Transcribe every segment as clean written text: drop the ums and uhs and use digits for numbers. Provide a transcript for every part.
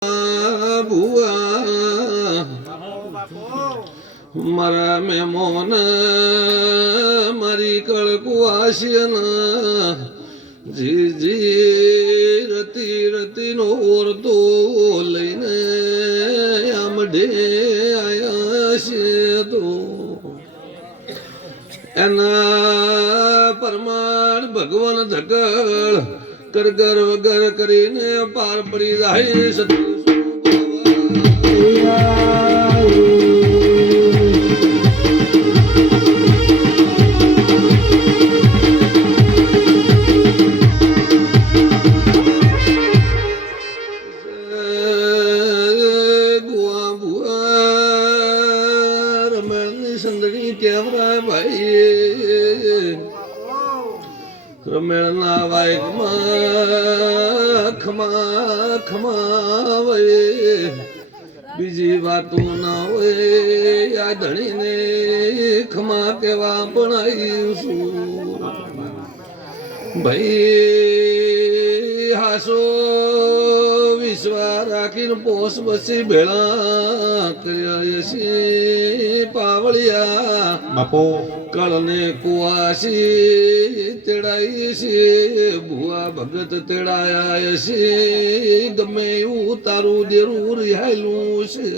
ભુવા મારા મેમોન મારી કળકુવાસીન જી રતી રતી નો ઓરતો લઈને આમઢે આયા છે તો એના પરમાણ ભગવાન ધકળ કરગર વગર કરીને પાર પડી જાય સત્ય રમેણના વાયકમાં ખમા ખમાવે બીજી વાતો ના હોય આ ધણીને ખમા કેવા પણ આવીશું ભાઈ હાસો વિશ્વા રાખીને પોસ બસી ભેળા કર્યા છે પાવળિયા બાપો કળને કુવાસી તેડાઈ છે ભુવા ભગત તેડાયા છે ગમે એવું તારું દેરું રિહાયેલું છે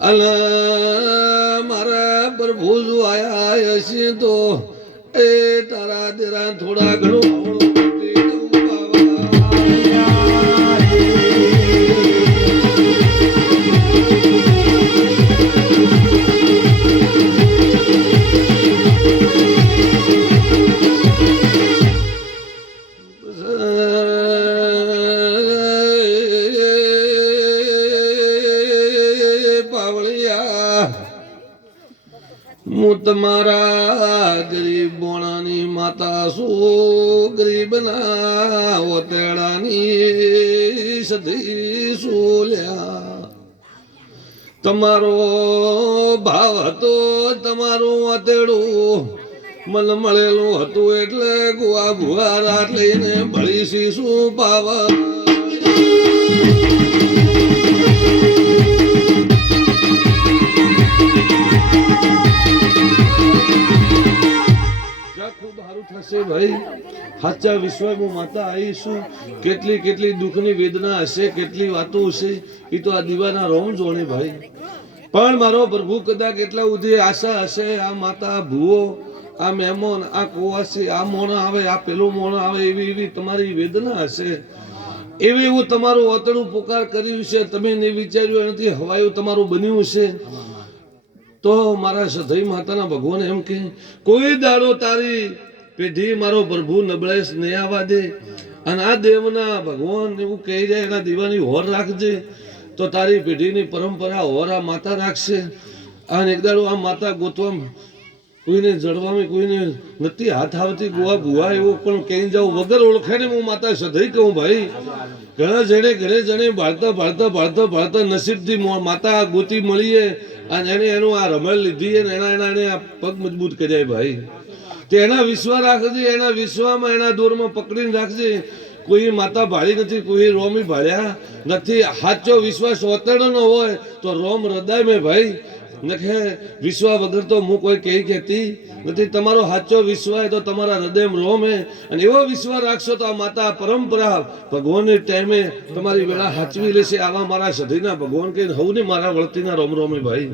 અલા મારા પ્રભુ જો આયા છે તો એ તારા દેરા થોડા ઘણું હું તમારા ગરીબ બોણાની માતા છું ગરીબના ઓતેડાની સધી સોલ્યા તમારો ભાવ હતો તમારું ઓતેડું મન મળેલું હતું એટલે ગુવા ભુવા રાત લઈને ભળી શું પાવા ભાઈ સાચા વિશ્વમાં માતા આવીશું કેટલી કેટલી દુઃખની વેદના હશે કેટલી વાતો હશે એ તો આ દીવાના રોમ જોણે ભાઈ પણ મારો પ્રભુ કદાચ એટલા સુધી આશા હશે આ માતા ભૂવો આ મહેમાન આ કુવાસી આ મોણા આવે આ પેલું મોણા આવે એવી એવી તમારી વેદના હશે એવી એવું તમારું ઓતણું પુકાર કર્યું છે તમે નહીં વિચાર્યું નથી હવાયું તમારું બન્યું છે તો મારા સધઈ માતાના ભગવાન એમ કે કોઈ દાડો તારી પેઢી મારો પ્રભુ નબળેશ નહીં આવવા દે અને આ દેવના ભગવાન એવું કહી જાય એના દીવાની હોર રાખજે તો તારી પેઢીની પરંપરા હોર આ માતા રાખશે અને એક દાડો આ માતા ગોતવા કોઈને જડવામાં કોઈને નથી હાથ આવતી ગોવા ભુવા એવું પણ કહી જાઉં વગર ઓળખાને હું માતા સધઈ કહું ભાઈ ઘણા જણે ભાળતા ભાળતા ભાળતા ભાળતા નસીબથી માતા ગોતી મળીએ અને એને એનું આ રમણ લીધી અને એને આ પગ મજબૂત કર્યા ભાઈ તે એના વિશ્વા રાખજે એના વિશ્વામાં એના દોરમાં પકડીને રાખજે કોઈ માતા ભાળી નથી કોઈ રોમી ભાળ્યા નથી સાચો વિશ્વાસ ઓતેડો ન હોય તો રોમ હૃદય મેં ભાઈ નખે વિશ્વા વગર તો હું કોઈ કહેતી નથી તમારો સાચો વિશ્વાસ તો તમારા હૃદયમાં રોમે અને એવો વિશ્વાસ રાખશો તો આ માતા પરંપરા ભગવાનની ટાઈમે તમારી વેળા સાચવી લેશે આવા મારા સધીના ભગવાન કે હવને મારા વળતીના રોમ રોમે ભાઈ